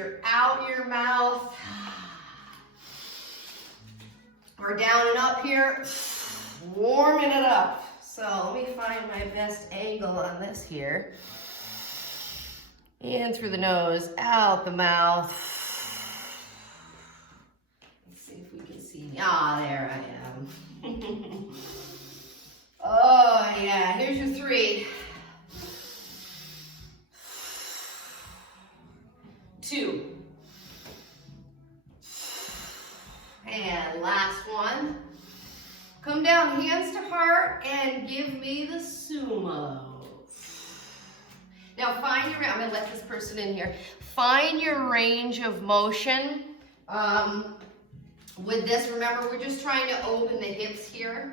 you're out your mouth. We're down and up here, warming it up. So let me find my best angle on this here. In through the nose, out the mouth. Let's see if we can see me. Ah, there I am. Oh yeah, here's your 3. 2. And last one. Come down, hands to heart, and give me the sumo. Now find your, I'm gonna let this person in here. Find your range of motion. With this, remember, we're just trying to open the hips here.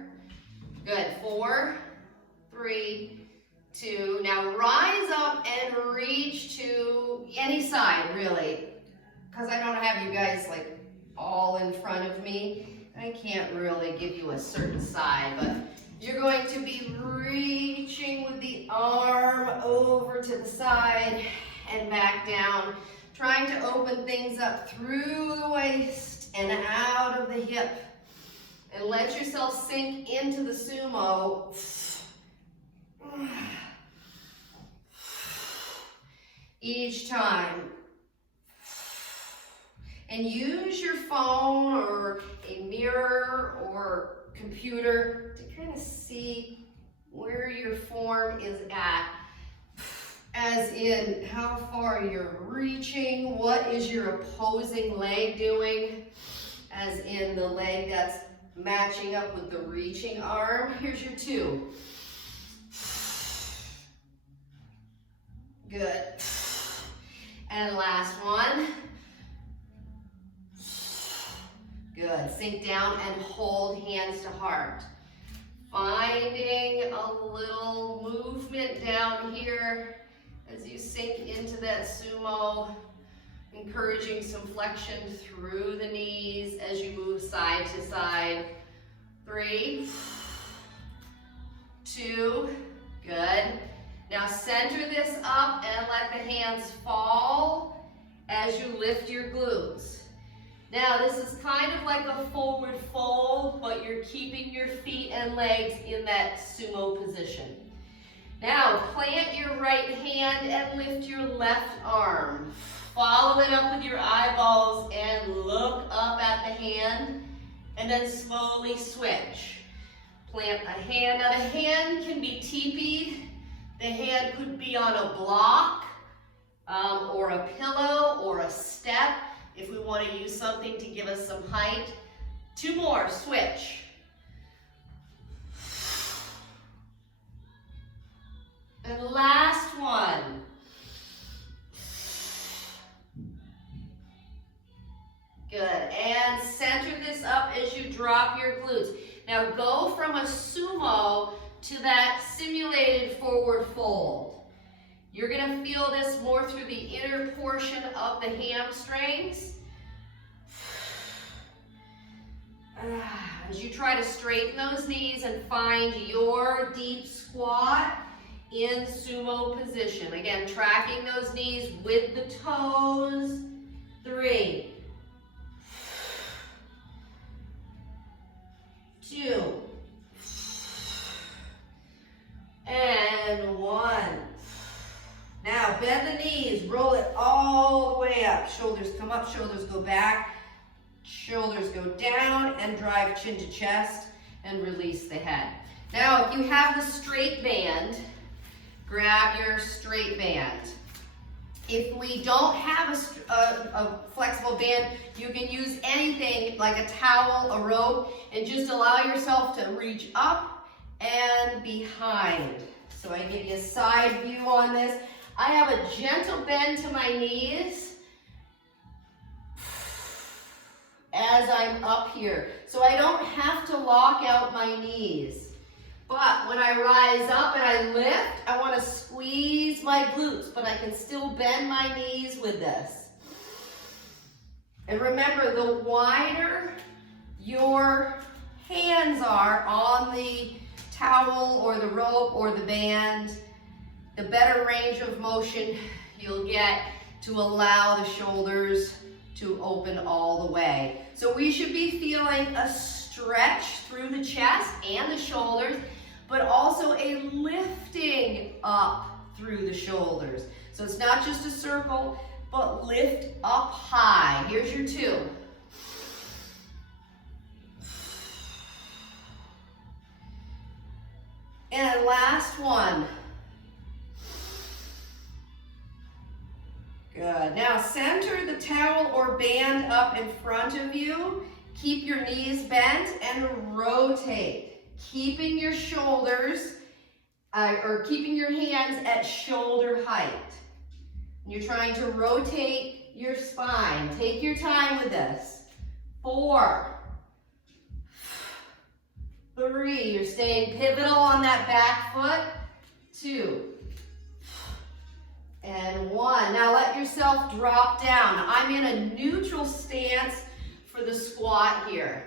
Good, 4, 3, 2. Now rise up and reach to any side, really. Because I don't have you guys like all in front of me. I can't really give you a certain side, but you're going to be reaching with the arm over to the side and back down, trying to open things up through the waist and out of the hip. And let yourself sink into the sumo. Each time. And use your phone or a mirror or computer to kind of see where your form is at. As in how far you're reaching, what is your opposing leg doing? As in the leg that's matching up with the reaching arm. Here's your 2. Good. And last one. Good. Sink down and hold hands to heart. Finding a little movement down here as you sink into that sumo. Encouraging some flexion through the knees as you move side to side. 3, 2, good. Now center this up and let the hands fall as you lift your glutes. Now this is kind of like a forward fold, but you're keeping your feet and legs in that sumo position. Now plant your right hand and lift your left arm. Follow it up with your eyeballs and look up at the hand, and then slowly switch. Plant a hand. Now the hand can be teepeed. The hand could be on a block, or a pillow, or a step, if we want to use something to give us some height. 2 more, switch. And last one. Good, and center this up as you drop your glutes. Now go from a sumo to that simulated forward fold. You're gonna feel this more through the inner portion of the hamstrings. As you try to straighten those knees and find your deep squat in sumo position. Again, tracking those knees with the toes. 3, 2, and 1. Now bend the knees, roll it all the way up. Shoulders come up, shoulders go back, shoulders go down, and drive chin to chest and release the head. Now if you have the straight band, grab your straight band. If we don't have a flexible band, you can use anything like a towel, a rope, and just allow yourself to reach up and behind. So I give you a side view on this. I have a gentle bend to my knees as I'm up here. So I don't have to lock out my knees. But when I rise up and I lift, I want to squeeze my glutes, but I can still bend my knees with this. And remember, the wider your hands are on the towel or the rope or the band, the better range of motion you'll get to allow the shoulders to open all the way. So we should be feeling a stretch through the chest and the shoulders, but also a lifting up through the shoulders. So it's not just a circle, but lift up high. Here's your 2. And last one. Good. Now center the towel or band up in front of you. Keep your knees bent and rotate. Keeping your shoulders, or keeping your hands at shoulder height. You're trying to rotate your spine. Take your time with this. 4, 3, you're staying pivotal on that back foot. 2, and 1. Now let yourself drop down. I'm in a neutral stance for the squat here.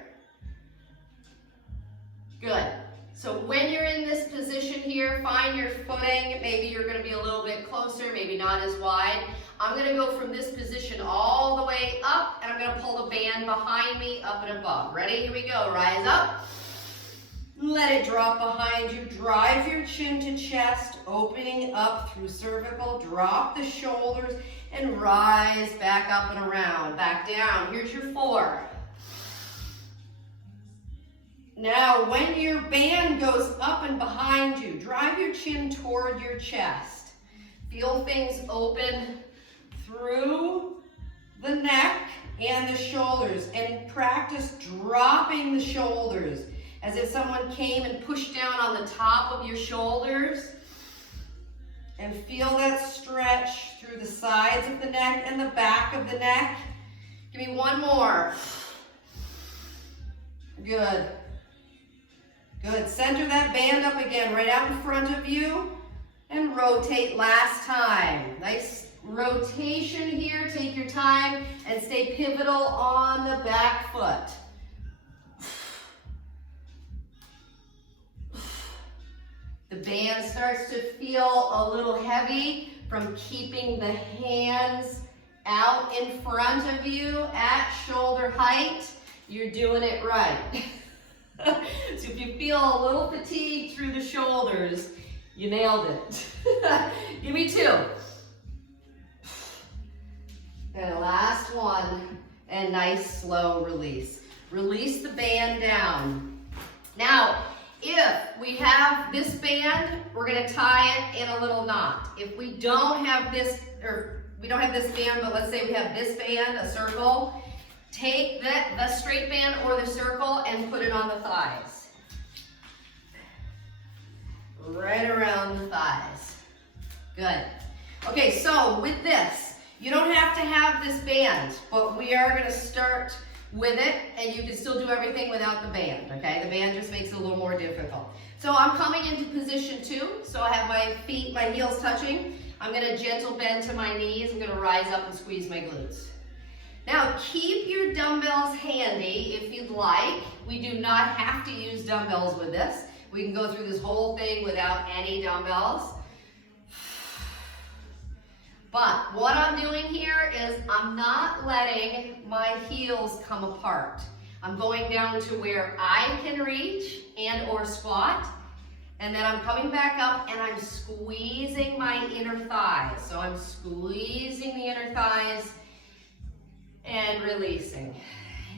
Good. So when you're in this position here, find your footing. Maybe you're going to be a little bit closer, maybe not as wide. I'm going to go from this position all the way up, and I'm going to pull the band behind me up and above. Ready? Here we go. Rise up. Let it drop behind you. Drive your chin to chest, opening up through cervical. Drop the shoulders and rise back up and around. Back down. Here's your 4. Now, when your band goes up and behind you, drive your chin toward your chest. Feel things open through the neck and the shoulders, and practice dropping the shoulders as if someone came and pushed down on the top of your shoulders. And feel that stretch through the sides of the neck and the back of the neck. Give me 1 more. Good. Good. Center that band up again, right out in front of you, and rotate last time. Nice rotation here. Take your time and stay pivotal on the back foot. The band starts to feel a little heavy from keeping the hands out in front of you at shoulder height. You're doing it right. So if you feel a little fatigue through the shoulders, you nailed it. Give me 2. And last one, and nice slow release. Release the band down. Now, if we have this band, we're going to tie it in a little knot. If we don't have this, or we don't have this band, but let's say we have this band, a circle, take the straight band or the circle and put it on the thighs. Right around the thighs. Good. Okay, so with this, you don't have to have this band, but we are going to start with it, and you can still do everything without the band, okay? The band just makes it a little more difficult. So I'm coming into position 2, so I have my feet, my heels touching. I'm going to gentle bend to my knees. I'm going to rise up and squeeze my glutes. Now keep your dumbbells handy if you'd like. We do not have to use dumbbells with this. We can go through this whole thing without any dumbbells. But what I'm doing here is I'm not letting my heels come apart. I'm going down to where I can reach and or squat. And then I'm coming back up and I'm squeezing my inner thighs. So I'm squeezing the inner thighs and releasing.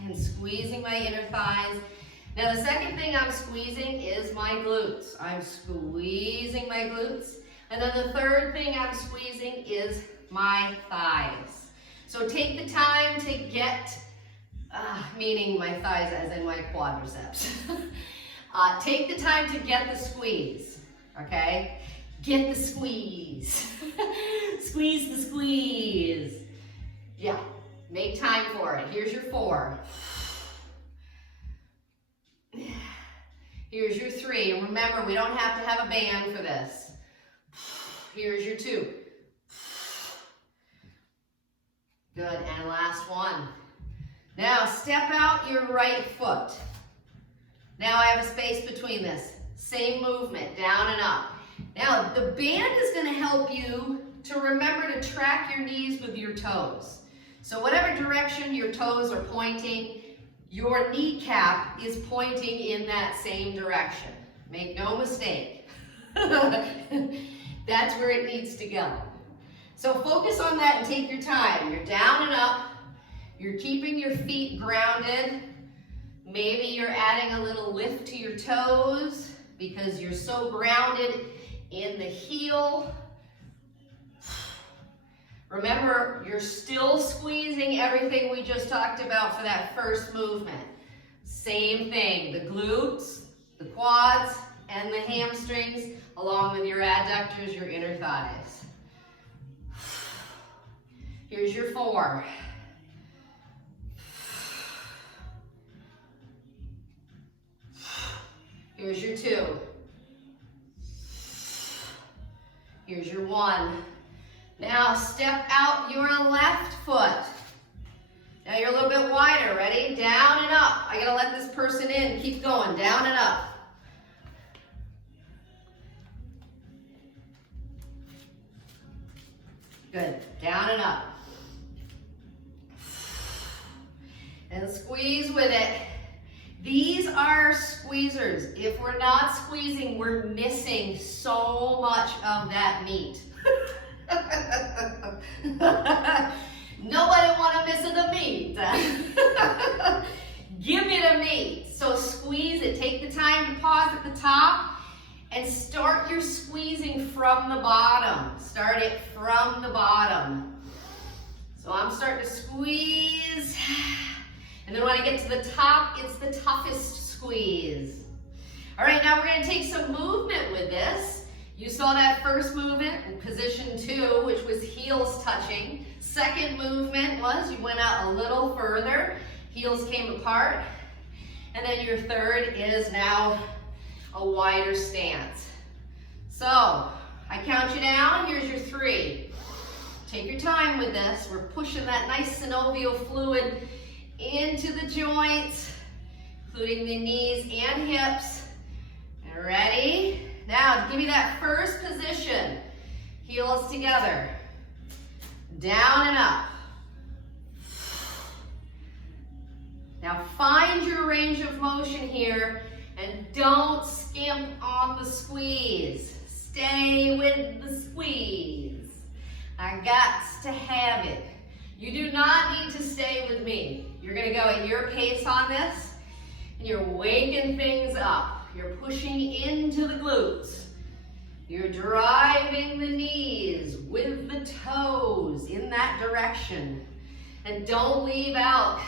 And squeezing my inner thighs. Now the second thing I'm squeezing is my glutes. I'm squeezing my glutes. And then the third thing I'm squeezing is my thighs. So take the time to get, meaning my thighs as in my quadriceps. Take the time to get the squeeze, okay? Get the squeeze. Squeeze the squeeze. Yeah, make time for it. Here's your 4. Here's your 3. And remember, we don't have to have a band for this. Here's your 2. Good, and last one. Now step out your right foot. Now I have a space between this. Same movement, down and up. Now the band is going to help you to remember to track your knees with your toes. So whatever direction your toes are pointing, your kneecap is pointing in that same direction. Make no mistake. That's where it needs to go. So focus on that and take your time. You're down and up. You're keeping your feet grounded. Maybe you're adding a little lift to your toes because you're so grounded in the heel. Remember, you're still squeezing everything we just talked about for that first movement. Same thing, the glutes, the quads, and the hamstrings, along with your adductors, your inner thighs. Here's your 4. Here's your 2. Here's your 1. Now step out your left foot. Now you're a little bit wider. Ready? Down and up. I gotta let this person in. Keep going. Down and up. Good. Down and up. And squeeze with it. These are squeezers. If we're not squeezing, we're missing so much of that meat. Nobody want to miss the meat. Give me the meat. So squeeze it. Take the time to pause at the top and start your squeezing from the bottom. Start it from the bottom. So I'm starting to squeeze. And then when I get to the top, it's the toughest squeeze. All right, now we're going to take some movement with this. You saw that first movement in position 2, which was heels touching. Second movement was you went out a little further, heels came apart. And then your third is now a wider stance. So I count you down, here's your 3. Take your time with this. We're pushing that nice synovial fluid into the joints, including the knees and hips. And ready? Now, give me that first position. Heels together. Down and up. Now, find your range of motion here and don't skimp on the squeeze. Stay with the squeeze. I got to have it. You do not need to stay with me. You're going to go at your pace on this, and you're waking things up. You're pushing into the glutes. You're driving the knees with the toes in that direction. And don't leave out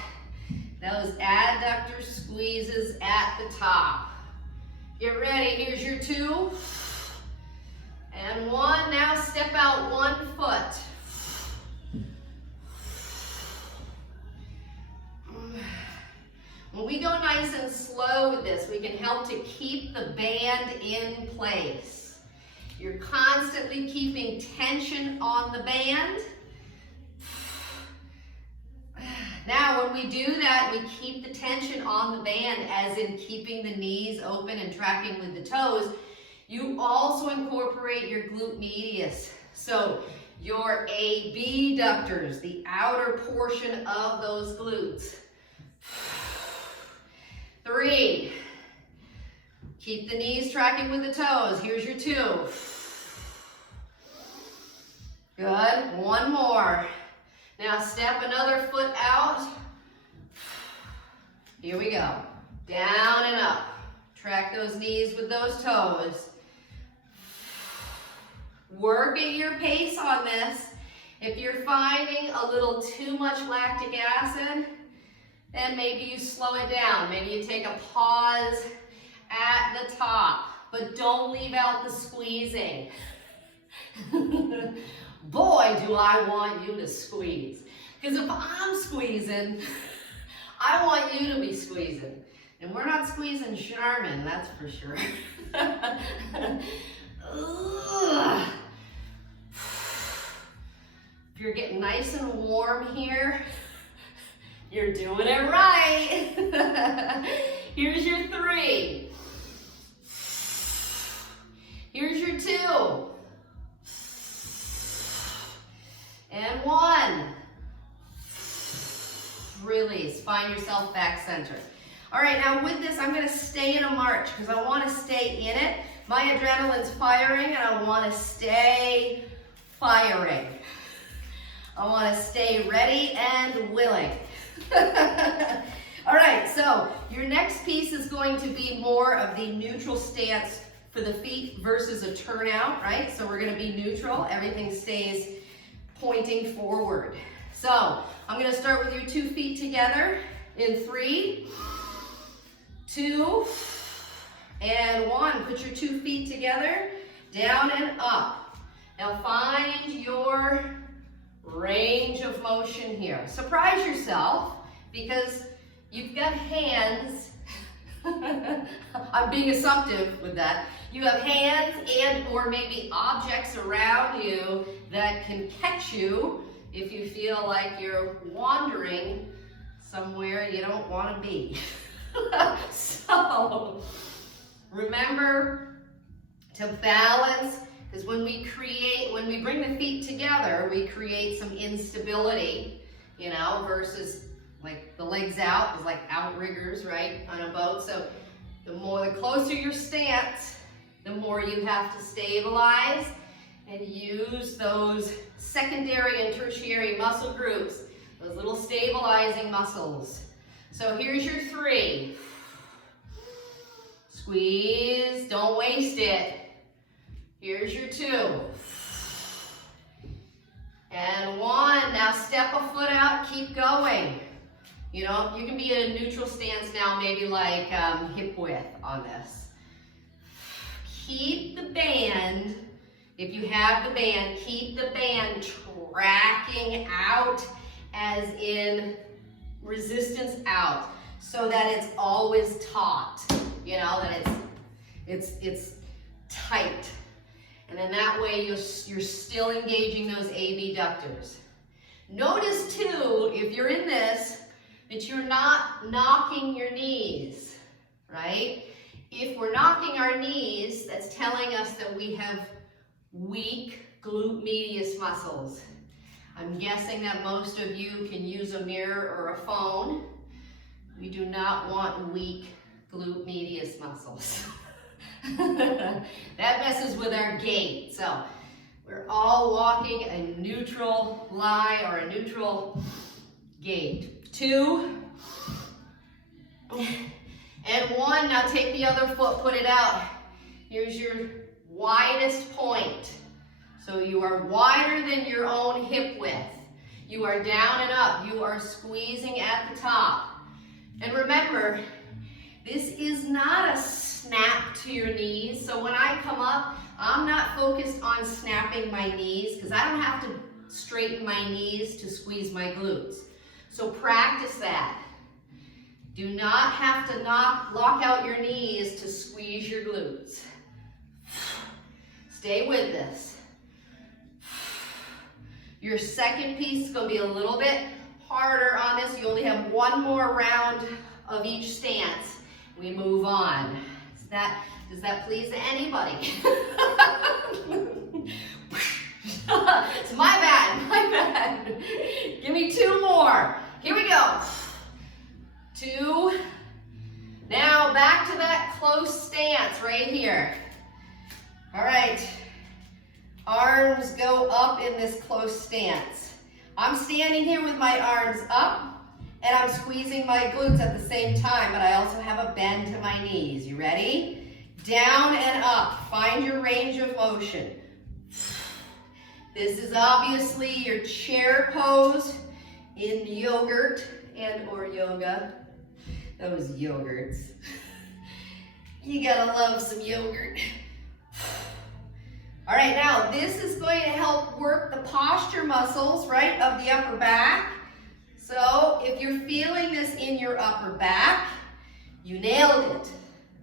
those adductor squeezes at the top. Get ready. Here's your 2. And 1. Now step out 1 foot. When we go nice and slow with this, we can help to keep the band in place. You're constantly keeping tension on the band. Now, when we do that, we keep the tension on the band, as in keeping the knees open and tracking with the toes. You also incorporate your glute medius. So your abductors, the outer portion of those glutes. 3. Keep the knees tracking with the toes. Here's your 2. Good. 1 more. Now step another foot out. Here we go. Down and up. Track those knees with those toes. Work at your pace on this. If you're finding a little too much lactic acid, then maybe you slow it down. Maybe you take a pause at the top, but don't leave out the squeezing. Boy, do I want you to squeeze. Because if I'm squeezing, I want you to be squeezing. And we're not squeezing Charmin, that's for sure. If you're getting nice and warm here, you're doing it right. Here's your 3. Here's your 2. And 1. Release. Find yourself back center. All right, now with this, I'm going to stay in a march because I want to stay in it. My adrenaline's firing, and I want to stay firing. I want to stay ready and willing. All right, so your next piece is going to be more of the neutral stance for the feet versus a turnout, right? So we're going to be neutral. Everything stays pointing forward. So I'm going to start with your 2 feet together in 3, 2, and 1. Put your 2 feet together, down and up. Now find your range of motion here. Surprise yourself because you've got hands. I'm being assumptive with that. You have hands and or maybe objects around you that can catch you if you feel like you're wandering somewhere you don't want to be. So remember to balance, because when we bring the feet together, we create some instability, you know, versus like the legs out is like outriggers, right, on a boat. So the closer your stance, the more you have to stabilize and use those secondary and tertiary muscle groups, those little stabilizing muscles. So here's your 3. Squeeze, don't waste it. Here's your 2. And 1. Now step a foot out, keep going. You know, you can be in a neutral stance now, maybe like hip width on this. Keep the band, if you have the band, keep the band tracking out as in resistance out, so that it's always taut, you know, that it's tight. And then that way you're still engaging those abductors. Notice too, if you're in this, that you're not knocking your knees, right? If we're knocking our knees, that's telling us that we have weak glute medius muscles. I'm guessing that most of you can use a mirror or a phone. We do not want weak glute medius muscles. That messes with our gait. So we're all walking a neutral lie or a neutral gait. 2 and 1. Now take the other foot, put it out. Here's your widest point. So you are wider than your own hip width. You are down and up. You are squeezing at the top. And remember, this is not a snap to your knees. So when I come up, I'm not focused on snapping my knees because I don't have to straighten my knees to squeeze my glutes. So practice that. Do not have to lock out your knees to squeeze your glutes. Stay with this. Your second piece is going to be a little bit harder on this. You only have 1 more round of each stance. We move on. Does that please anybody? It's my bad. Give me 2 more. Here we go. 2. Now back to that close stance right here. All right. Arms go up in this close stance. I'm standing here with my arms up and I'm squeezing my glutes at the same time, but I also have a bend to my knees. You ready? Down and up. Find your range of motion. This is obviously your chair pose in yogurt and or yoga. Those yogurts. You gotta love some yogurt. All right, now this is going to help work the posture muscles, right, of the upper back. So if you're feeling this in your upper back, you nailed it.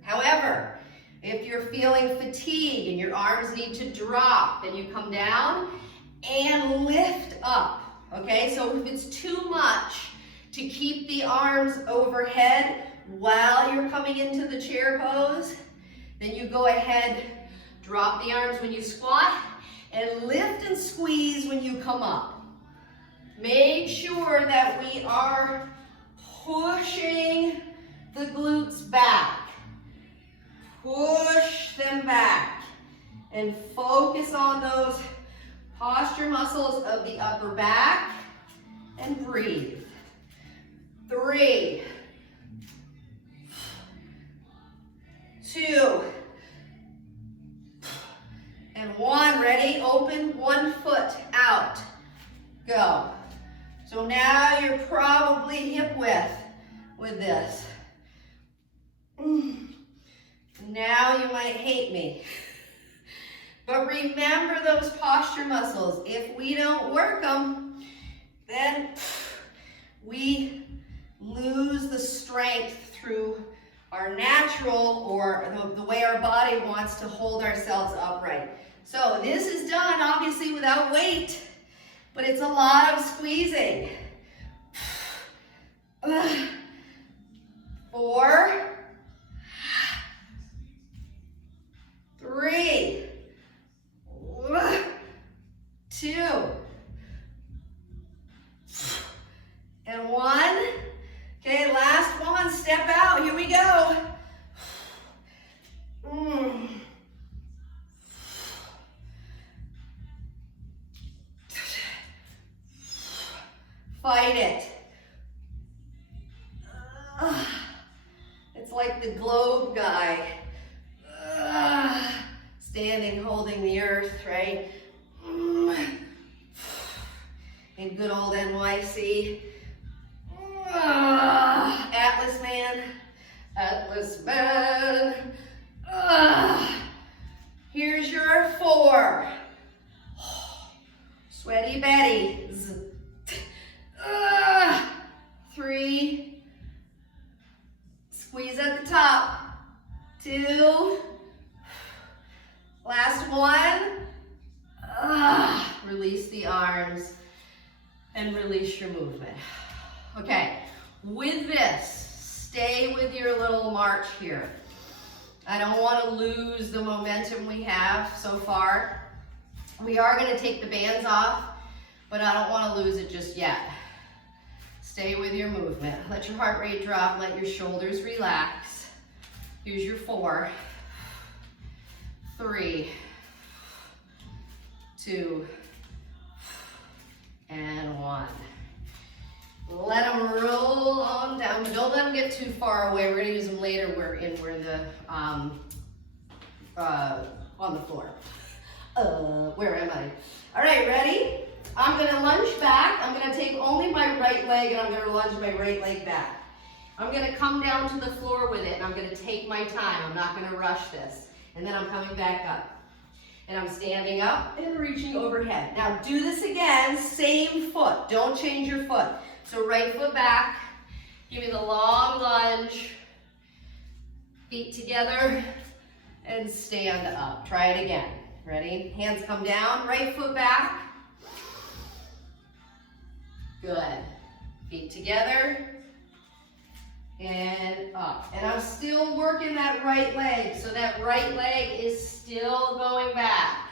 However, if you're feeling fatigue and your arms need to drop, then you come down and lift up, okay? So if it's too much to keep the arms overhead while you're coming into the chair pose, then you go ahead, drop the arms when you squat, and lift and squeeze when you come up. Make sure that we are pushing the glutes back. Push them back and focus on those posture muscles of the upper back and breathe. 3, 2, and 1. Ready? Open one foot out. Go. So now you're probably hip width with this. Now you might hate me. But remember those posture muscles. If we don't work them, then we lose the strength through our natural or the way our body wants to hold ourselves upright. So this is done obviously without weight, but it's a lot of squeezing. 4, 3, 2, and 1. Okay, last one, step out, here we go. Fight it. It's like the globe guy. Standing, holding the earth, right? In good old NYC. Atlas man. Atlas man. Here's your 4. Sweaty Betty's. 3. Squeeze at the top. 2. Last 1. Release the arms and release your movement. Okay, with this, stay with your little march here. I don't want to lose the momentum we have so far. We are going to take the bands off, but I don't want to lose it just yet. Stay with your movement. Let your heart rate drop, let your shoulders relax. Here's your 4, 3, 2, and 1. Let them roll on down. Don't let them get too far away. We're going to use them later. We're in on the floor. Where am I? All right, ready? I'm going to lunge back. I'm going to take only my right leg and I'm going to lunge my right leg back. I'm going to come down to the floor with it and I'm going to take my time. I'm not going to rush this. And then I'm coming back up. And I'm standing up and reaching overhead. Now do this again, same foot. Don't change your foot. So right foot back, give me the long lunge, feet together, and stand up. Try it again. Ready? Hands come down, right foot back. Good. Feet together, and up. And I'm still working that right leg, so that right leg is still going back.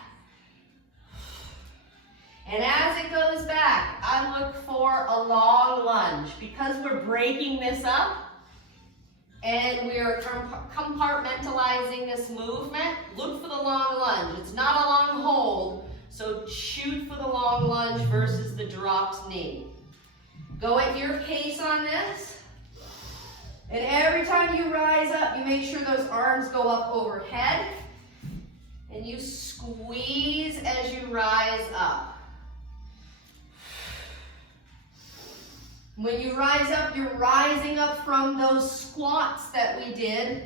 And as it goes back, I look for a long lunge. Because we're breaking this up and we're compartmentalizing this movement, look for the long lunge. It's not a long hold, so shoot for the long lunge versus the dropped knee. Go at your pace on this. And every time you rise up, you make sure those arms go up overhead. And you squeeze as you rise up. When you rise up, you're rising up from those squats that we did.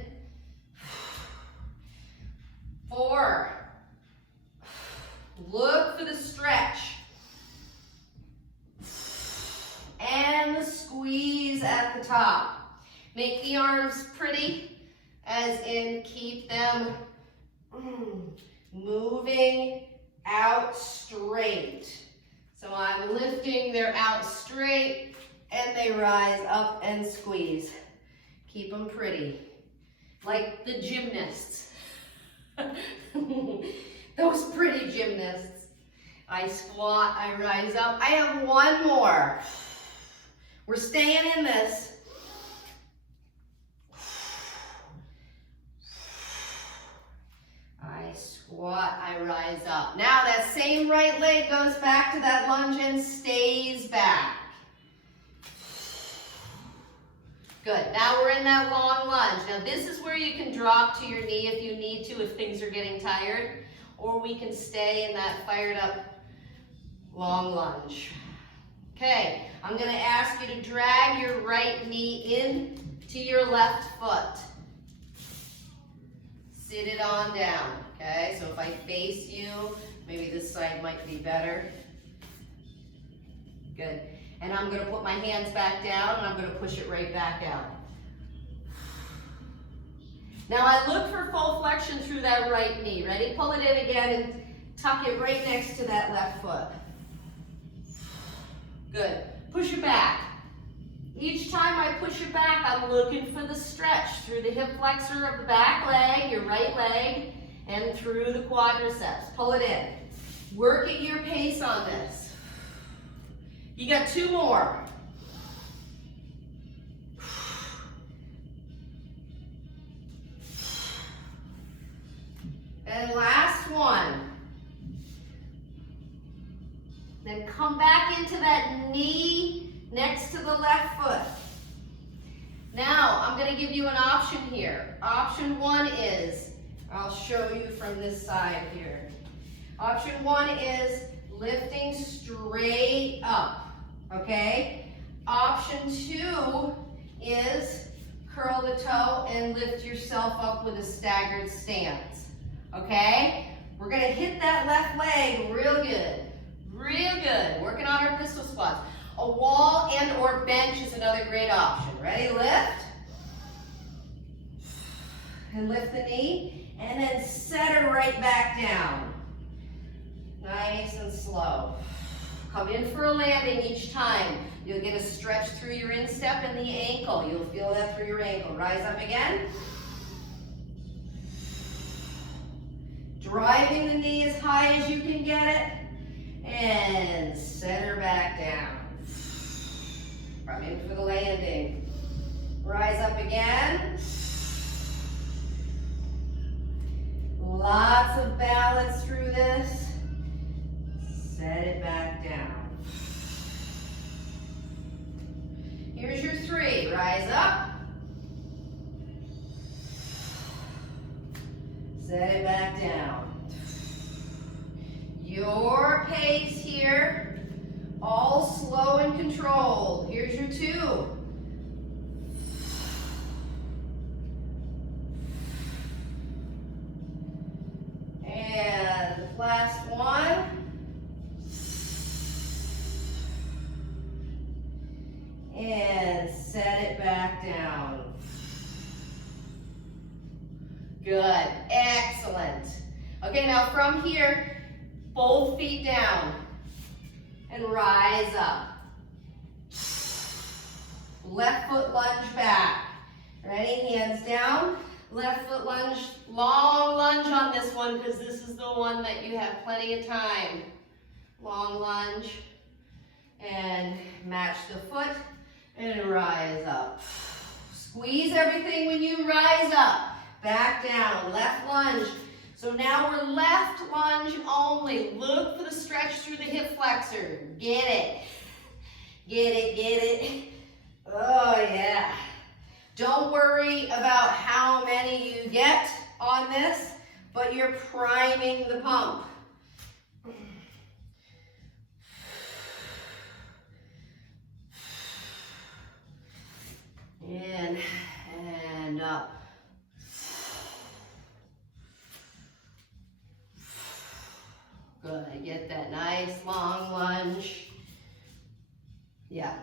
4. Look for the stretch. And the squeeze at the top. Make the arms pretty, as in keep them moving out straight. So I'm lifting, they're out straight. And they rise up and squeeze. Keep them pretty. Like the gymnasts. Those pretty gymnasts. I squat, I rise up. I have one more. We're staying in this. I squat, I rise up. Now that same right leg goes back to that lunge and stays back. Good, now we're in that long lunge. Now this is where you can drop to your knee if you need to, if things are getting tired, or we can stay in that fired up long lunge. Okay, I'm gonna ask you to drag your right knee into your left foot. Sit it on down, okay? So if I face you, maybe this side might be better. Good. And I'm gonna put my hands back down and I'm gonna push it right back out. Now I look for full flexion through that right knee. Ready? Pull it in again and tuck it right next to that left foot. Good. Push it back. Each time I push it back, I'm looking for the stretch through the hip flexor of the back leg, your right leg, and through the quadriceps. Pull it in. Work at your pace on this. You got two more. And last one. Then come back into that knee next to the left foot. Now, I'm going to give you an option here. Option one is, I'll show you from this side here. Option one is lifting straight up, okay? Option two is curl the toe and lift yourself up with a staggered stance, okay? We're going to hit that left leg real good. Real good. Working on our pistol squats. A wall and or bench is another great option. Ready? Lift. And lift the knee. And then set her right back down. Nice and slow. Come in for a landing each time. You'll get a stretch through your instep and the ankle. You'll feel that through your ankle. Rise up again. Driving the knee as high as you can get it. And set her back down. Come in for the landing. Rise up again. Lots of balance through this. Set it back down. Here's your three. Rise up. Set it back down. Your pace here, all slow and controlled. Here's your two. And last one. And set it back down. Good, excellent. Okay, now from here, both feet down and rise up. Left foot lunge back. Ready? Hands down. Left foot lunge. Long lunge on this one because this is the one that you have plenty of time. Long lunge. And match the foot and rise up. Squeeze everything when you rise up. Back down. Left lunge. So now we're left lunge only. Look for the stretch through the hip flexor. Get it. Get it, get it. Oh, yeah. Don't worry about how many you get on this, but you're priming the pump. In and up. Good, I get that nice long lunge. Yeah.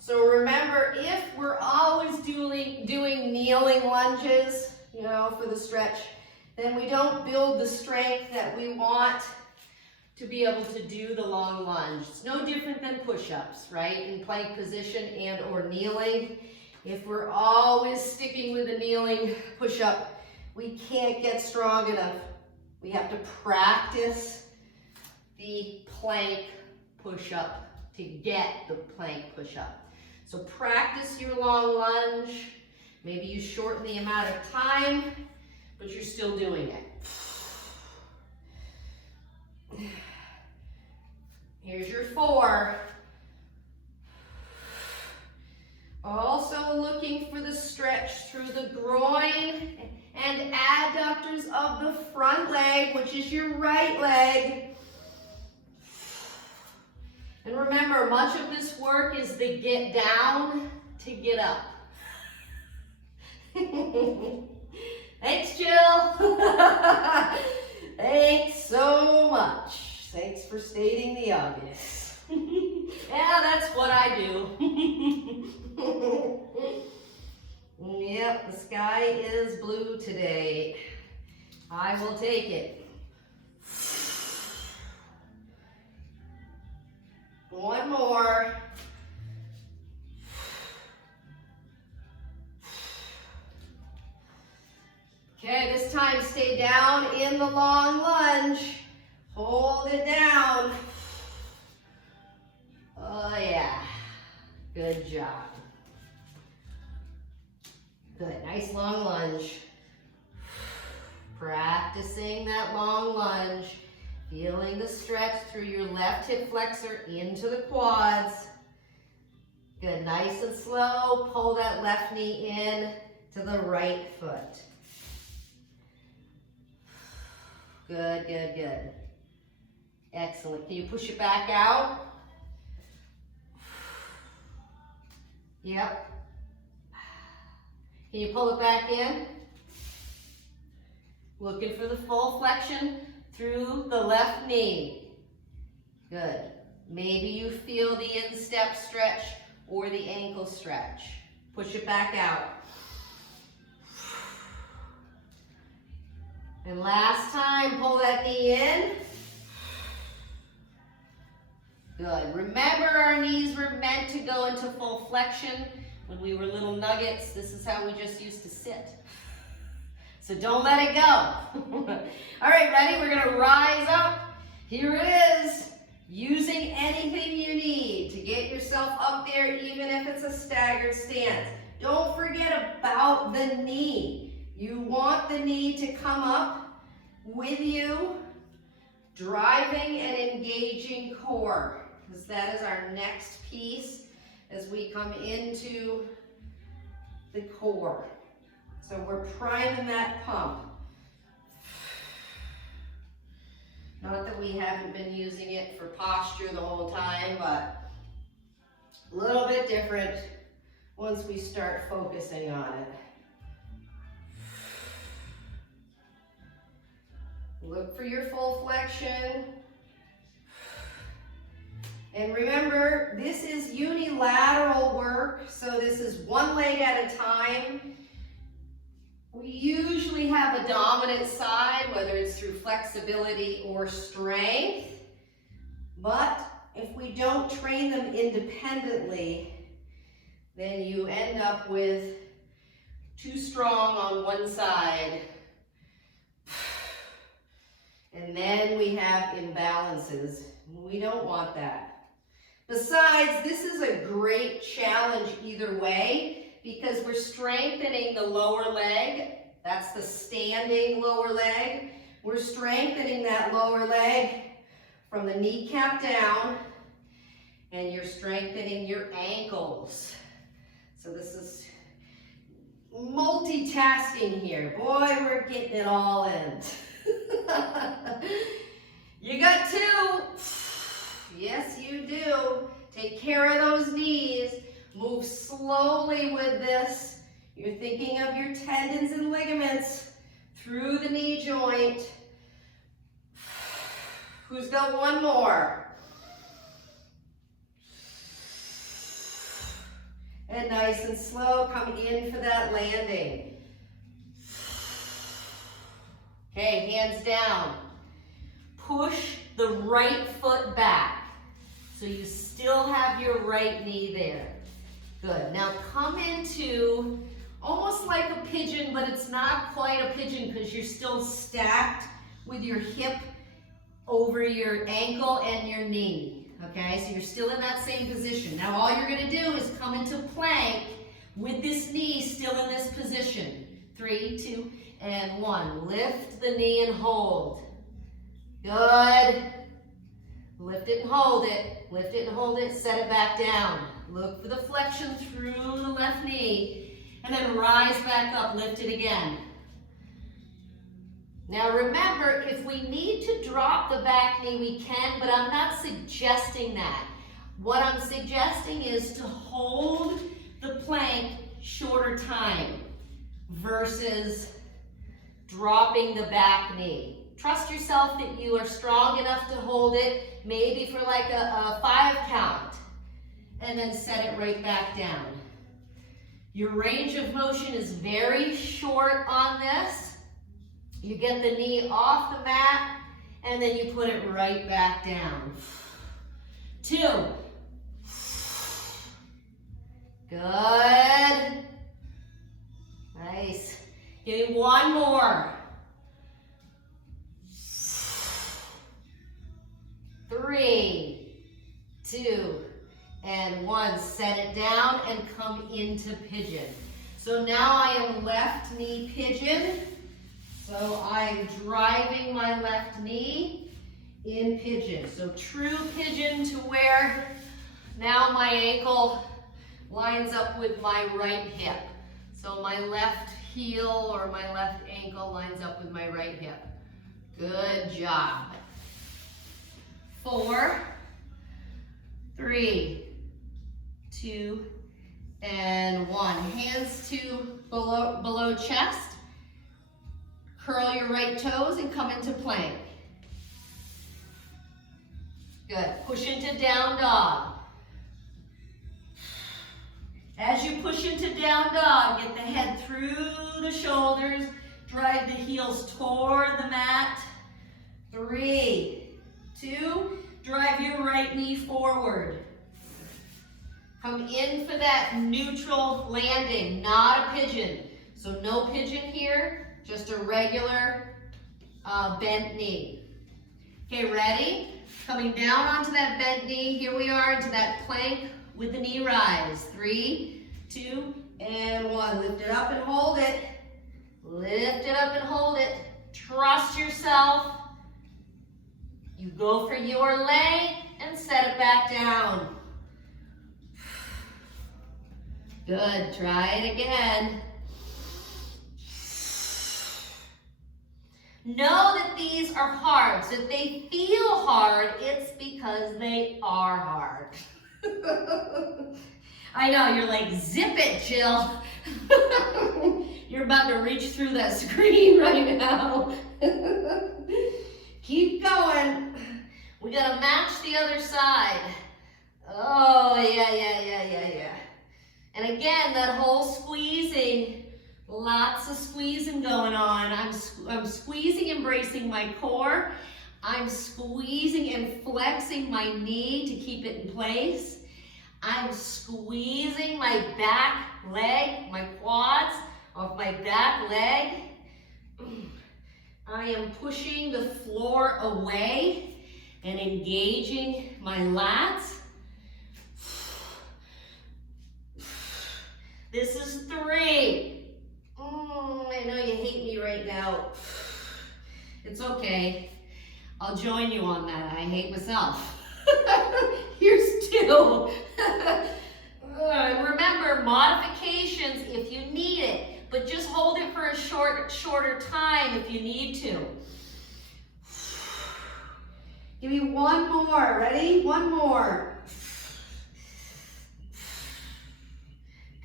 So remember, if we're always doing kneeling lunges, you know, for the stretch, then we don't build the strength that we want to be able to do the long lunge. It's no different than push-ups, right? In plank position and or kneeling. If we're always sticking with a kneeling push-up, we can't get strong enough. We have to practice the plank push-up to get the plank push-up. So practice your long lunge. Maybe you shorten the amount of time, but you're still doing it. Here's your 4. Also looking for the stretch through the groin and adductors of the front leg, which is your right leg. And remember, much of this work is the get down to get up. Thanks, Jill. Thanks so much. Thanks for stating the obvious. Yeah, that's what I do. Yep, the sky is blue today. I will take it. One more. Okay, this time stay down in the long lunge. Hold it down. Oh yeah, good job. Good, nice long lunge. Practicing that long lunge. Feeling the stretch through your left hip flexor into the quads. Good, nice and slow. Pull that left knee in to the right foot. Good, good, good. Excellent. Can you push it back out? Yep. Can you pull it back in? Looking for the full flexion through the left knee. Good. Maybe you feel the instep stretch or the ankle stretch. Push it back out. And last time, pull that knee in. Good. Remember, our knees were meant to go into full flexion. When we were little nuggets, this is how we just used to sit. So don't let it go. All right, ready? We're gonna rise up. Here it is. Using anything you need to get yourself up there, even if it's a staggered stance. Don't forget about the knee. You want the knee to come up with you, driving and engaging core, because that is our next piece as we come into the core. So we're priming that pump. Not that we haven't been using it for posture the whole time, but a little bit different once we start focusing on it. Look for your full flexion. And remember, this is unilateral work, so this is one leg at a time. We usually have a dominant side, whether it's through flexibility or strength. But if we don't train them independently, then you end up with too strong on one side. And then we have imbalances. We don't want that. Besides, this is a great challenge either way because we're strengthening the lower leg. That's the standing lower leg. We're strengthening that lower leg from the kneecap down, and you're strengthening your ankles. So this is multitasking here. Boy, we're getting it all in. You got 2. Yes, you do. Take care of those knees. Move slowly with this. You're thinking of your tendons and ligaments through the knee joint. Who's got one more? And nice and slow, come in for that landing. Okay, hands down. Push the right foot back. So you still have your right knee there. Good. Now come into almost like a pigeon, but it's not quite a pigeon because you're still stacked with your hip over your ankle and your knee. Okay, so you're still in that same position. Now all you're gonna do is come into plank with this knee still in this position. 3, 2, and 1. Lift the knee and hold. Good. Lift it and hold it. Lift it and hold it. Set it back down. Look for the flexion through the left knee. And then rise back up. Lift it again. Now remember, if we need to drop the back knee, we can, but I'm not suggesting that. What I'm suggesting is to hold the plank shorter time versus dropping the back knee. Trust yourself that you are strong enough to hold it, maybe for like a 5 count, and then set it right back down. Your range of motion is very short on this. You get the knee off the mat, and then you put it right back down. 2. Good. Nice. Give me 1 more. 3, 2, and 1. Set it down and come into pigeon. So now I am left knee pigeon. So I'm driving my left knee in pigeon. So true pigeon to where now my ankle lines up with my right hip. So my left heel or my left ankle lines up with my right hip. Good job. 4, 3, 2, and 1. Hands to below chest. Curl your right toes and come into plank. Good. Push into down dog. As you push into down dog, get the head through the shoulders. Drive the heels toward the mat. 3, 2, drive your right knee forward. Come in for that neutral landing, not a pigeon. So no pigeon here. Just a regular bent knee. Okay, ready? Coming down onto that bent knee. Here we are into that plank with the knee rise. 3, 2, and 1. Lift it up and hold it. Lift it up and hold it. Trust yourself. You go for your length and set it back down. Good. Try it again. Know that these are hard. So if they feel hard, it's because they are hard. I know, you're like, zip it, Jill. You're about to reach through that screen right now. Keep going. We gotta match the other side. Oh, yeah. And again, that whole squeezing. Lots of squeezing going on. I'm squeezing, embracing my core. I'm squeezing and flexing my knee to keep it in place. I'm squeezing my back leg, my quads off my back leg. I am pushing the floor away and engaging my lats. This is 3. I know you hate me right now. It's okay. I'll join you on that. I hate myself. Here's 2. Remember, modifications if you need it, but just hold it for a shorter time if you need to. Give me 1 more. Ready? 1 more.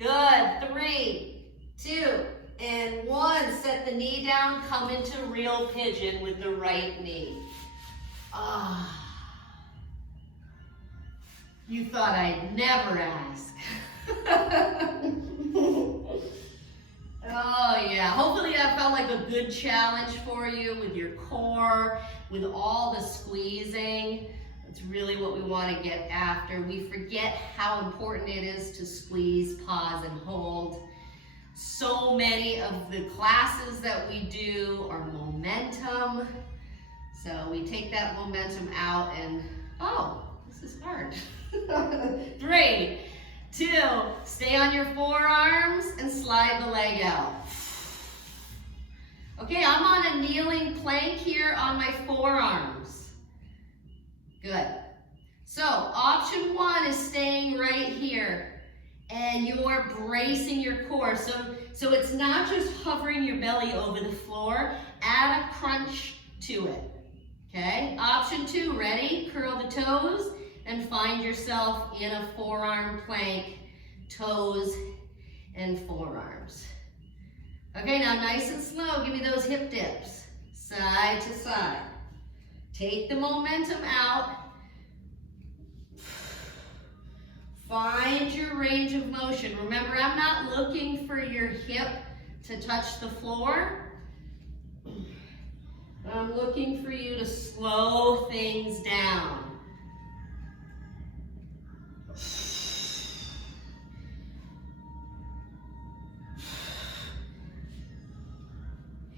Good. 3, 2, and 1. Set the knee down. Come into real pigeon with the right knee. You thought I'd never ask. Oh yeah, hopefully that felt like a good challenge for you with your core, with all the squeezing. That's really what we want to get after. We forget how important it is to squeeze, pause, and hold. So many of the classes that we do are momentum. So we take that momentum out and, oh, this is hard. 3, 2, stay on your forearms and slide the leg out. Okay, I'm on a kneeling plank here on my forearms. Good. So option 1 is staying right here and you're bracing your core. So it's not just hovering your belly over the floor, add a crunch to it. Okay, option 2, ready? Curl the toes and find yourself in a forearm plank, toes and forearms. Okay, now nice and slow, give me those hip dips, side to side. Take the momentum out. Find your range of motion. Remember, I'm not looking for your hip to touch the floor. I'm looking for you to slow things down.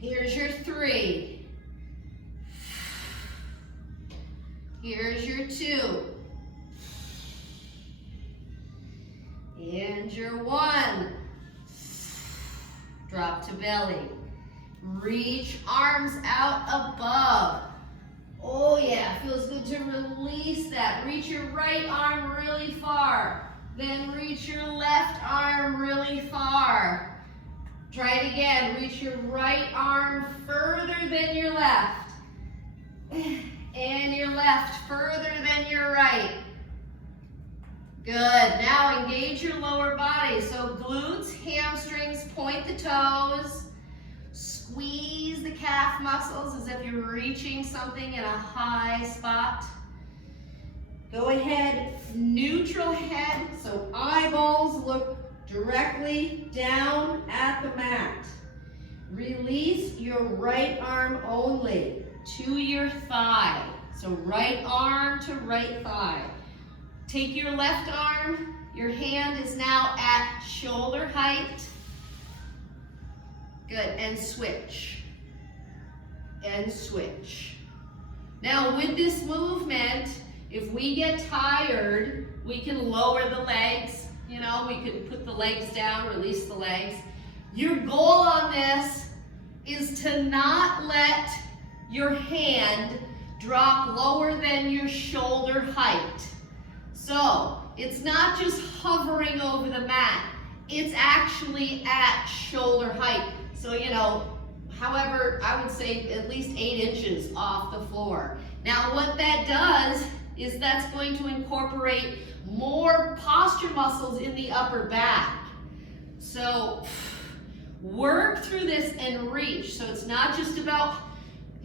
Here's your 3. Here's your 2. And your 1. Drop to belly. Reach arms out above. Oh yeah, feels good to release that. Reach your right arm really far. Then reach your left arm really far. Try it again. Reach your right arm further than your left. And your left further than your right. Good. Now engage your lower body. So glutes, hamstrings, point the toes. Squeeze the calf muscles as if you're reaching something in a high spot. Go ahead, neutral head, so eyeballs look directly down at the mat. Release your right arm only to your thigh. So right arm to right thigh. Take your left arm, your hand is now at shoulder height. Good, and switch. And switch. Now with this movement, if we get tired, we can lower the legs. You know, we can put the legs down, release the legs. Your goal on this is to not let your hand drop lower than your shoulder height. So it's not just hovering over the mat, it's actually at shoulder height. So, you know, however, I would say at least 8 inches off the floor. Now what that does is that's going to incorporate more posture muscles in the upper back. So work through this and reach. So it's not just about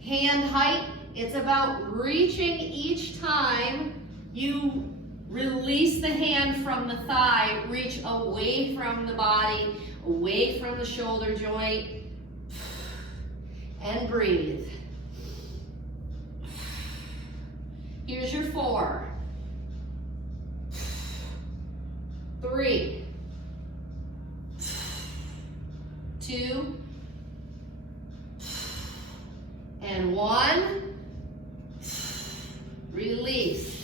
hand height, it's about reaching each time you release the hand from the thigh, reach away from the body, away from the shoulder joint, and breathe. Here's your 4, 3, 2, and 1. Release.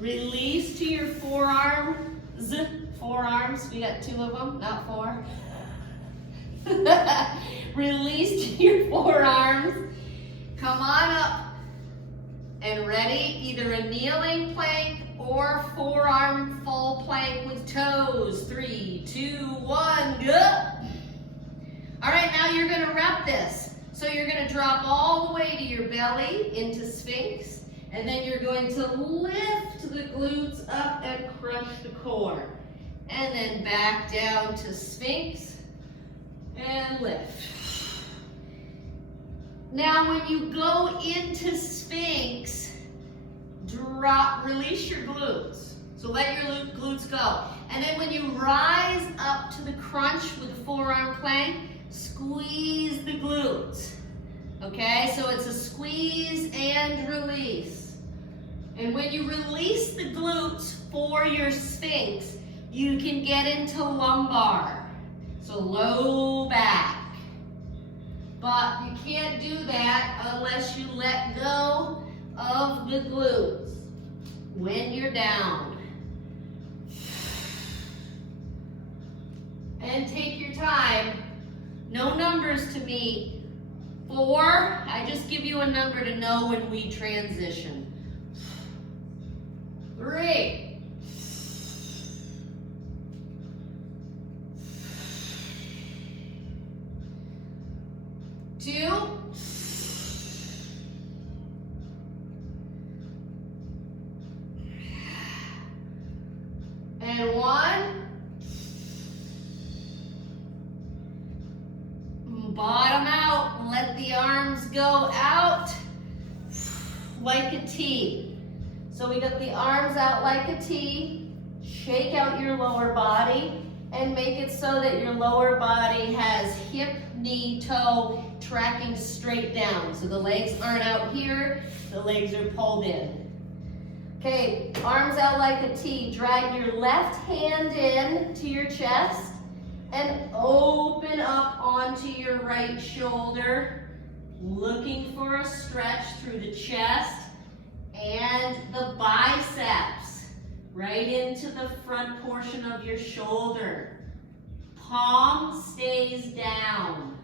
Release to your forearms. Forearms, we got 2 of them, not 4. Release to your forearms. Come on up. And ready, either a kneeling plank or forearm full plank with toes. 3, 2, 1, go. All right, now you're gonna wrap this. So you're gonna drop all the way to your belly into Sphinx, and then you're going to lift the glutes up and crush the core. And then back down to Sphinx and lift. Now when you go into Sphinx, release your glutes. So let your glutes go. And then when you rise up to the crunch with the forearm plank, squeeze the glutes. Okay, so it's a squeeze and release. And when you release the glutes for your Sphinx, you can get into lumbar. So low back. But you can't do that unless you let go of the glutes when you're down. And take your time. No numbers to me. 4, I just give you a number to know when we transition. 3. 2. And 1. Bottom out, let the arms go out like a T. So we got the arms out like a T. Shake out your lower body and make it so that your lower body has hip, knee, toe tracking straight down. So the legs aren't out here, the legs are pulled in. Okay, arms out like a T. Drag your left hand in to your chest and open up onto your right shoulder, looking for a stretch through the chest and the biceps, right into the front portion of your shoulder. Palm stays down.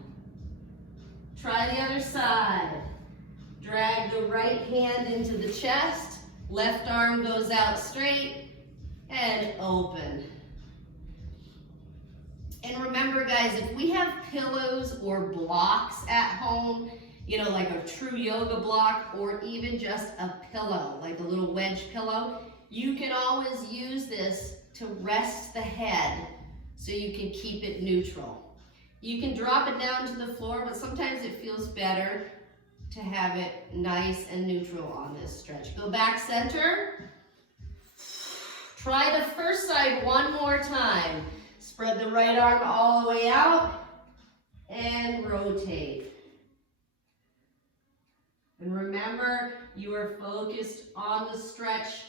Try the other side. Drag the right hand into the chest, left arm goes out straight, and open. And remember, guys, if we have pillows or blocks at home, you know, like a true yoga block or even just a pillow, like a little wedge pillow, you can always use this to rest the head so you can keep it neutral. You can drop it down to the floor, but sometimes it feels better to have it nice and neutral on this stretch. Go back center. Try the first side one more time. Spread the right arm all the way out and rotate. And remember, you are focused on the stretch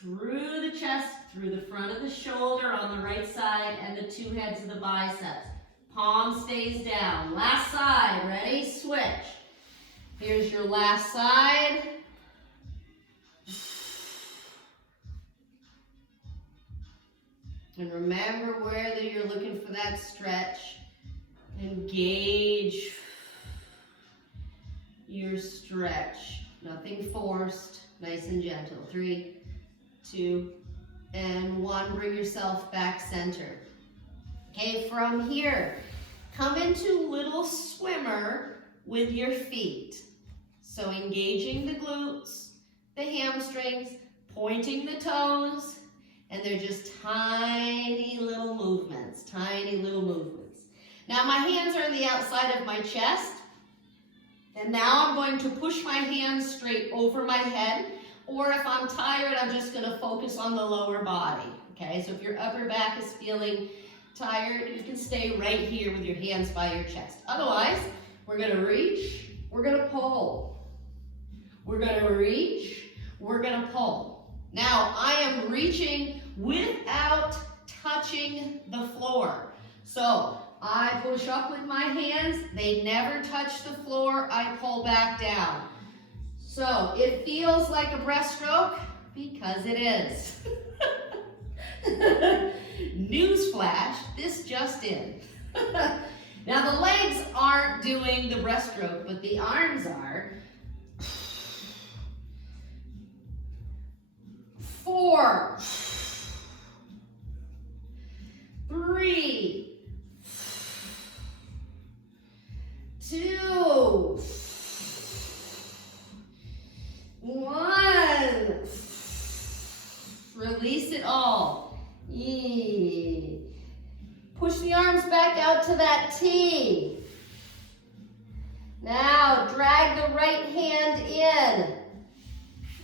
through the chest, through the front of the shoulder on the right side and the 2 heads of the biceps. Palm stays down. Last side, ready? Switch. Here's your last side. And remember whether you're looking for that stretch, engage your stretch. Nothing forced, nice and gentle. 3, 2, and 1. Bring yourself back center. Okay, from here, come into little swimmer with your feet. So engaging the glutes, the hamstrings, pointing the toes, and they're just tiny little movements, tiny little movements. Now my hands are on the outside of my chest, and now I'm going to push my hands straight over my head, or if I'm tired, I'm just gonna focus on the lower body, okay? So if your upper back is feeling tired, you can stay right here with your hands by your chest. Otherwise, we're gonna reach, we're gonna pull. We're gonna reach, we're gonna pull. Now, I am reaching without touching the floor. So, I push up with my hands, they never touch the floor, I pull back down. So, it feels like a breaststroke because it is. Newsflash, this just in. Now, the legs aren't doing the breaststroke, but the arms are. 4, 3, 2, 1. Release it all. Push the arms back out to that T. Now drag the right hand in.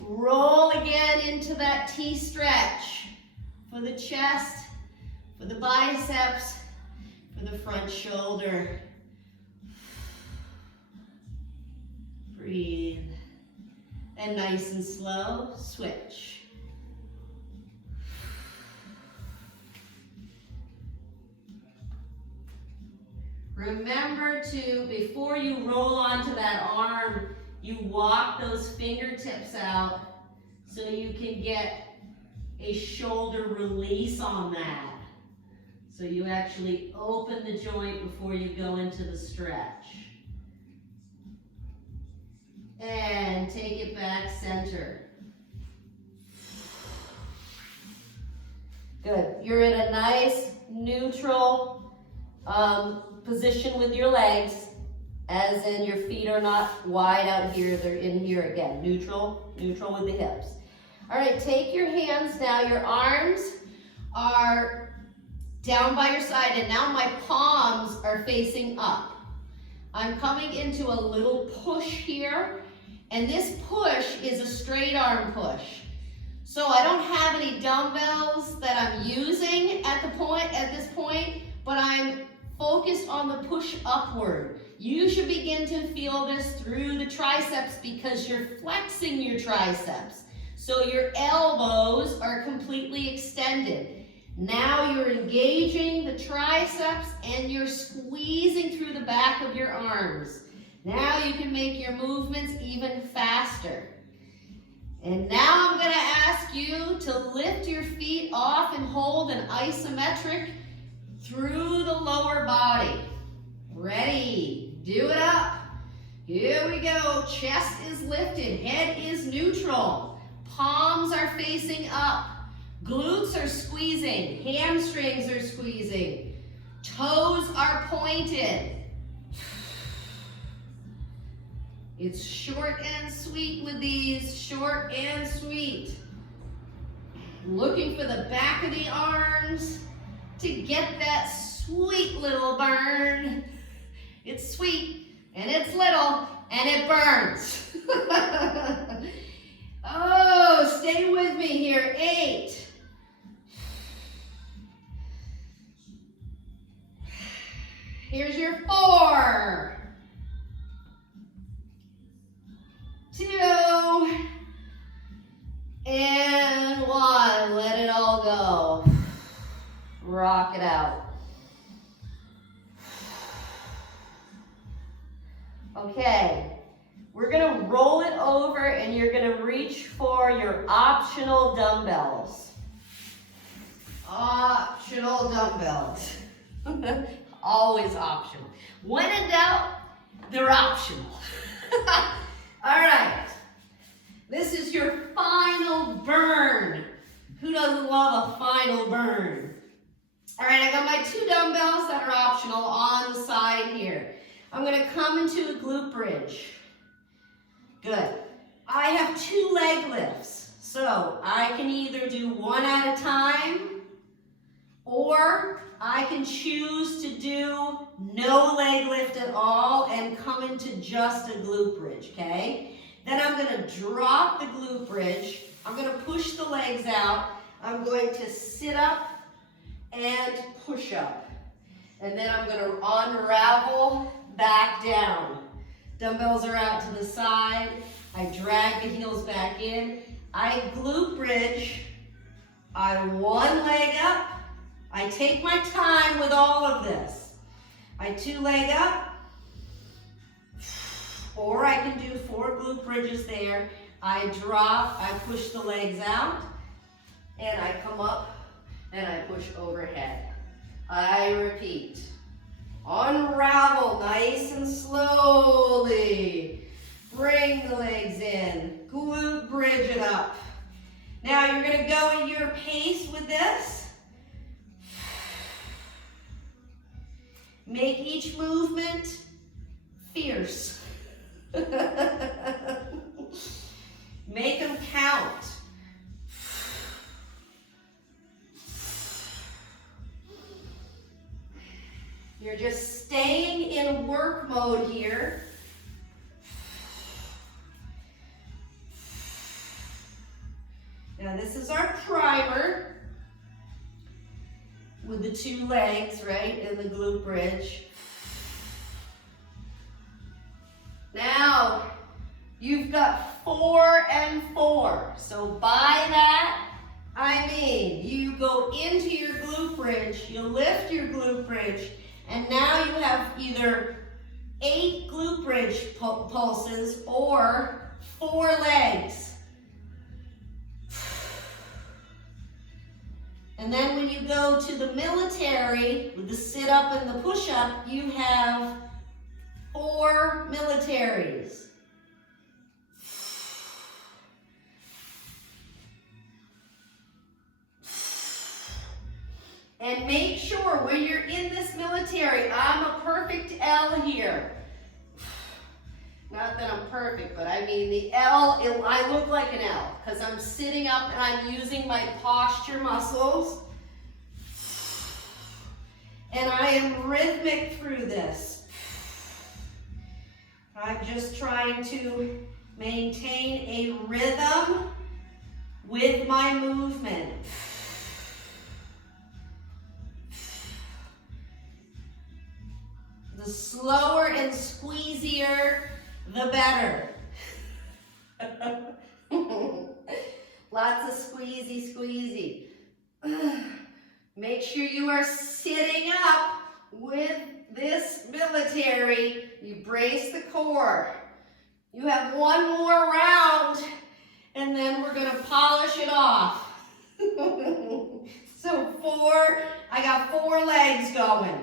Roll again into that T stretch for the chest, for the biceps, for the front shoulder. Breathe. And nice and slow, switch. Remember to, before you roll onto that arm, you walk those fingertips out so you can get a shoulder release on that. So you actually open the joint before you go into the stretch. And take it back center. Good. You're in a nice neutral position with your legs, as in your feet are not wide out here, they're in here again. Neutral with the hips. All right, take your hands now, your arms are down by your side, and now my palms are facing up. I'm coming into a little push here, and this push is a straight arm push. So I don't have any dumbbells that I'm using at this point, but I'm focused on the push upward. You should begin to feel this through the triceps because you're flexing your triceps. So your elbows are completely extended. Now you're engaging the triceps and you're squeezing through the back of your arms. Now you can make your movements even faster. And now I'm going to ask you to lift your feet off and hold an isometric through the lower body. Ready? Do it up. Here we go. Chest is lifted. Head is neutral. Palms are facing up. Glutes are squeezing. Hamstrings are squeezing. Toes are pointed. It's short and sweet with these. Short and sweet. Looking for the back of the arms to get that sweet little burn. It's sweet and it's little and it burns. Oh, stay with me here. 8. Here's your 4. 2. And 1. Let it all go. Rock it out. Okay, we're going to roll it over and you're going to reach for your optional dumbbells. Optional dumbbells. Always optional. When in doubt, they're optional. All right, this is your final burn. Who doesn't love a final burn? All right, I got my 2 dumbbells that are optional on the side here. I'm going to come into a glute bridge. Good. I have 2 leg lifts, so I can either do one at a time, or I can choose to do no leg lift at all and come into just a glute bridge, okay? Then I'm going to drop the glute bridge. I'm going to push the legs out. I'm going to sit up and push up. And then I'm going to unravel back down. Dumbbells are out to the side. I drag the heels back in. I glute bridge. I one leg up. I take my time with all of this. I 2 leg up. Or I can do 4 glute bridges there. I drop, I push the legs out. And I come up and I push overhead. I repeat. Unravel nice and slowly. Bring the legs in. Glute bridge it up. Now you're going to go at your pace with this. Make each movement fierce. Make them count. You're just staying in work mode here. Now this is our primer with the 2 legs, right, and the glute bridge. Now, you've got 4 and 4. So by that, I mean, you go into your glute bridge, you lift your glute bridge, And now you have either 8 glute bridge pulses or 4 legs. And then when you go to the military, with the sit-up and the push-up, you have 4 militaries. And make sure when you're in this military, I'm a perfect L here. Not that I'm perfect, but I mean the L, I look like an L because I'm sitting up and I'm using my posture muscles. And I am rhythmic through this. I'm just trying to maintain a rhythm with my movement. The slower and squeezier, the better. Lots of squeezy. Make sure you are sitting up with this military. You brace the core. You have one more round, and then we're gonna polish it off. So I got 4 legs going.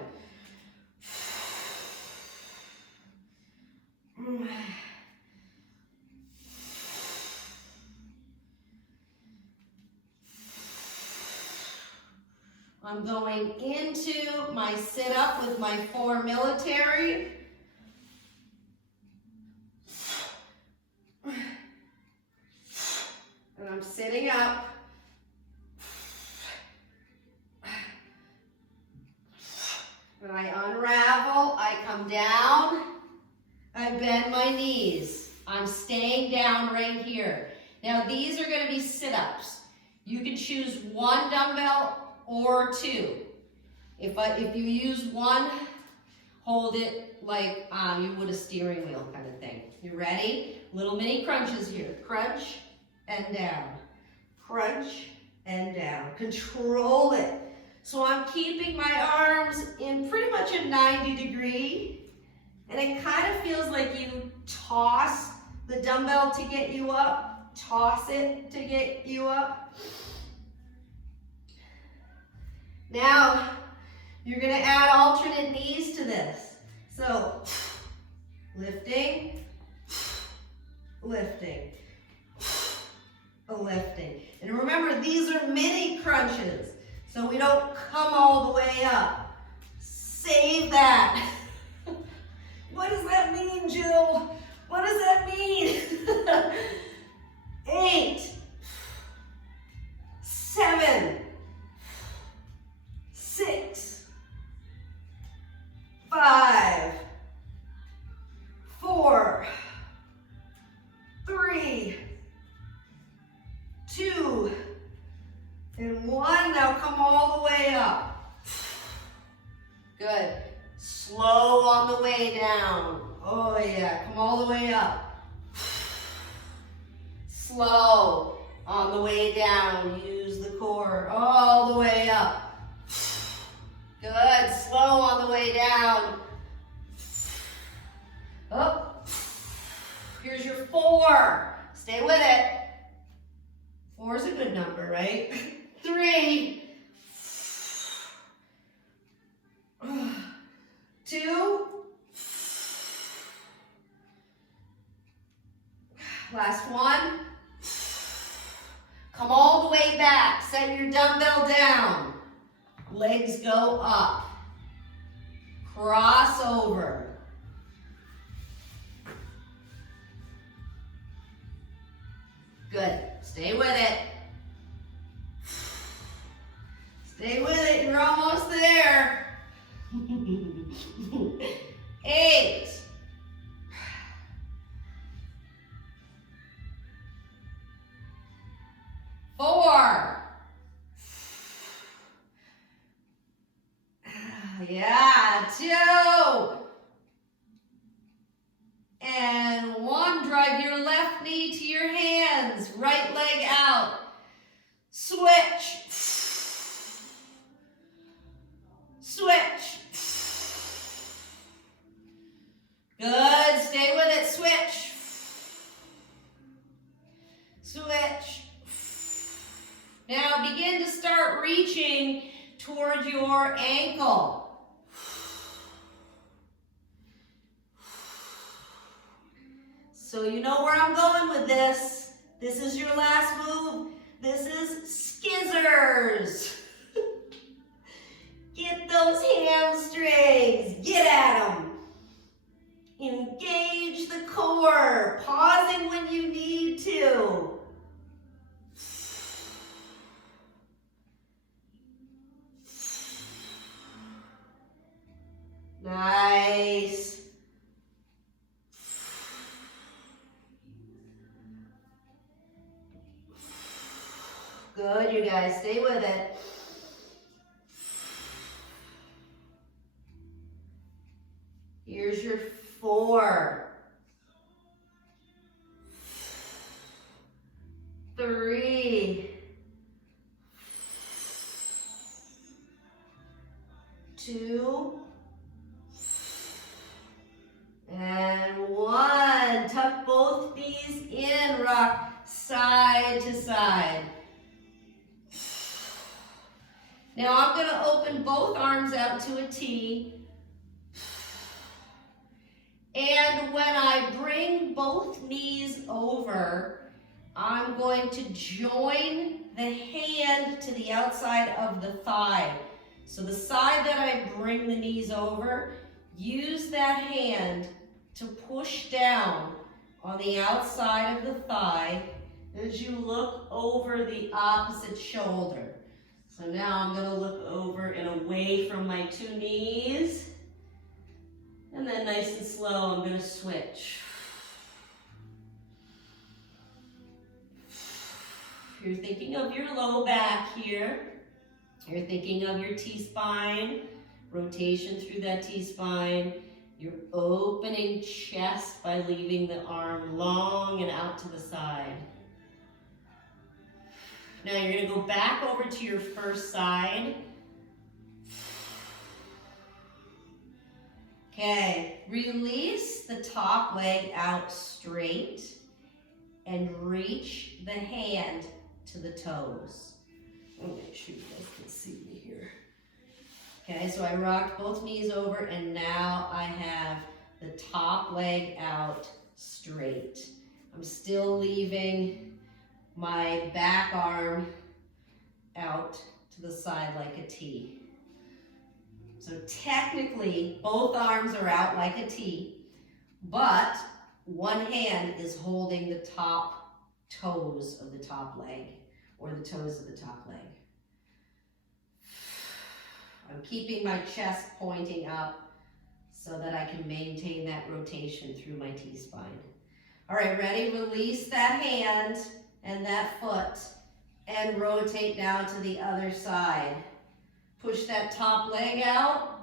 I'm going into my sit-up with my 4 military. And I'm sitting up. And I unravel, I come down, I bend my knees. I'm staying down right here. Now these are going to be sit-ups. You can choose 1 dumbbell or 2. If you use 1, hold it like you would a steering wheel kind of thing. You ready? Little mini crunches here. Crunch and down. Crunch and down. Control it. So I'm keeping my arms in pretty much a 90 degree. And it kind of feels like you toss the dumbbell to get you up. Toss it to get you up. Now, you're going to add alternate knees to this. So, lifting, lifting, lifting. And remember, these are mini crunches, so we don't come all the way up. Save that. What does that mean, Jill? What does that mean? 8, 7, 6, 5, 4, 3, 2, and 1. Now come all the way up. Good. Slow on the way down. Oh yeah, come all the way up. Slow on the way down. Use the core all the way up. Good. Slow on the way down. Up. Here's your 4. Stay with it. 4 is a good number, right? 3. 2. Last 1. Come all the way back. Set your dumbbell down. Legs go up. Cross over. Good. Stay with it. Stay with it. You're almost there. 8. 4. Yeah, 2. And 1. Drive your left knee to your hands. Right leg out. Switch. Switch. Good, stay with it, switch. Switch. Now begin to start reaching toward your ankle. So you know where I'm going with this. This is your last move. This is skizzers. Get those hamstrings. Get at them. Engage the core. Pausing when you need to. Nice. Good, you guys, stay with it. Here's your 4, 3, 2, and 1. Tuck both knees in, rock side to side. Now I'm going to open both arms out to a T. And when I bring both knees over, I'm going to join the hand to the outside of the thigh. So the side that I bring the knees over, use that hand to push down on the outside of the thigh as you look over the opposite shoulder. So now I'm going to look over and away from my 2 knees. And then nice and slow, I'm going to switch. You're thinking of your low back here. You're thinking of your T-spine, rotation through that T-spine. You're opening chest by leaving the arm long and out to the side. Now you're going to go back over to your first side. Okay, release the top leg out straight and reach the hand to the toes. Let me make sure you guys can see me here. Okay, so I rocked both knees over and now I have the top leg out straight. I'm still leaving my back arm out to the side like a T. So technically, both arms are out like a T, but one hand is holding the top toes of the top leg, or the toes of the top leg. I'm keeping my chest pointing up so that I can maintain that rotation through my T-spine. All right, ready? Release that hand and that foot and rotate now to the other side. Push that top leg out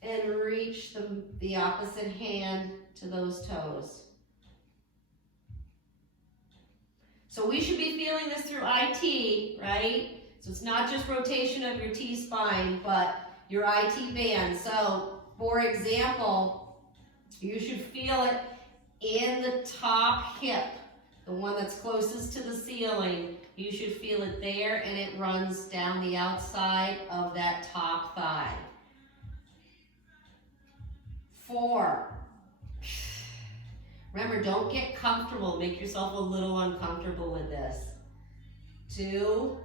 and reach the opposite hand to those toes. So we should be feeling this through IT, right? So it's not just rotation of your T-spine, but your IT band. So for example, you should feel it in the top hip, the one that's closest to the ceiling. You should feel it there, and it runs down the outside of that top thigh. 4. Remember, don't get comfortable. Make yourself a little uncomfortable with this. 2.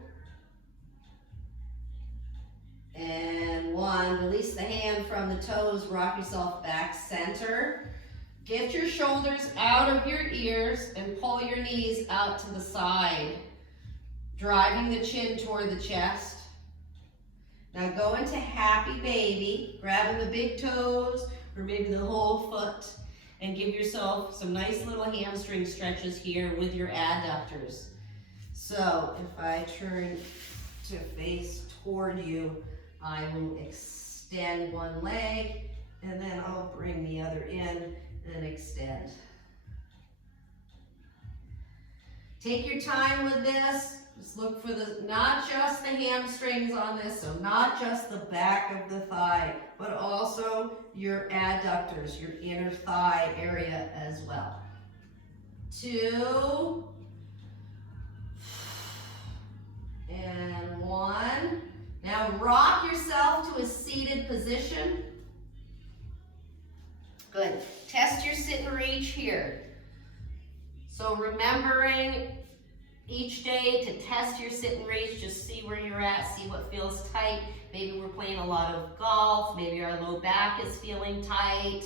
And 1. Release the hand from the toes. Rock yourself back center. Get your shoulders out of your ears and pull your knees out to the side, driving the chin toward the chest. Now go into happy baby, grabbing the big toes or maybe the whole foot, and give yourself some nice little hamstring stretches here with your adductors. So if I turn to face toward you, I will extend one leg and then I'll bring the other in and extend. Take your time with this. Just look for not just the hamstrings on this, so not just the back of the thigh, but also your adductors, your inner thigh area as well. 2, and 1. Now rock yourself to a seated position. Good. Test your sit and reach here. So remembering each day to test your sit and reach, just see where you're at, see what feels tight. Maybe we're playing a lot of golf, maybe our low back is feeling tight,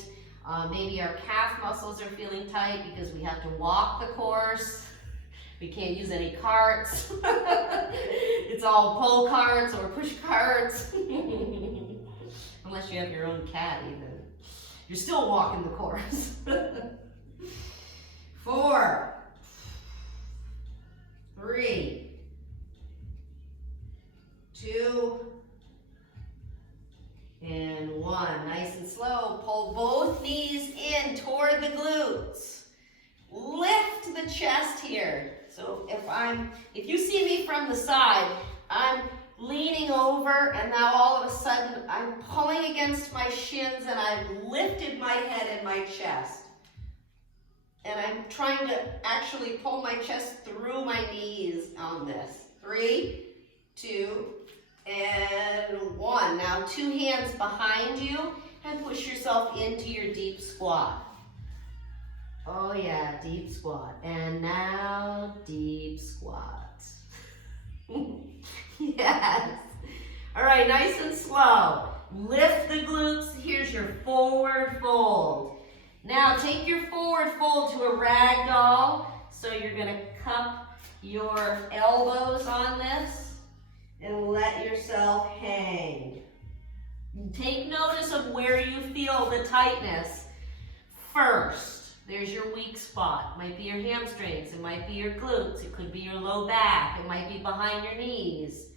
maybe our calf muscles are feeling tight because we have to walk the course. We can't use any carts. It's all pull carts or push carts. Unless you have your own caddy, then you're still walking the course. 4, 3, 2, and 1. Nice and slow. Pull both knees in toward the glutes. Lift the chest here. So if you see me from the side, I'm leaning over and now all of a sudden I'm pulling against my shins and I've lifted my head and my chest. And I'm trying to actually pull my chest through my knees on this. 3, 2, and 1. Now 2 hands behind you and push yourself into your deep squat. Oh yeah, deep squat. And now deep squat. Yes. All right, nice and slow. Lift the glutes. Here's your forward fold. Now take your forward fold to a rag doll. So you're gonna cup your elbows on this and let yourself hang. Take notice of where you feel the tightness first. There's your weak spot. It might be your hamstrings. It might be your glutes. It could be your low back. It might be behind your knees.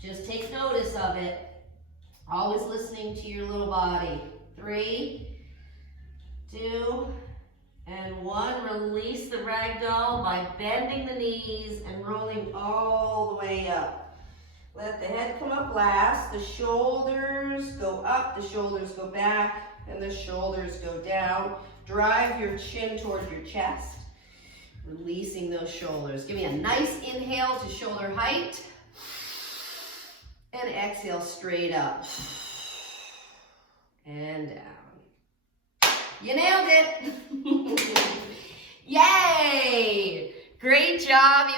Just take notice of it. Always listening to your little body. 3, 2, and 1. Release the ragdoll by bending the knees and rolling all the way up. Let the head come up last. The shoulders go up, the shoulders go back, and the shoulders go down. Drive your chin towards your chest, releasing those shoulders. Give me a nice inhale to shoulder height, and exhale straight up, and down. You nailed it. Yay! Great job.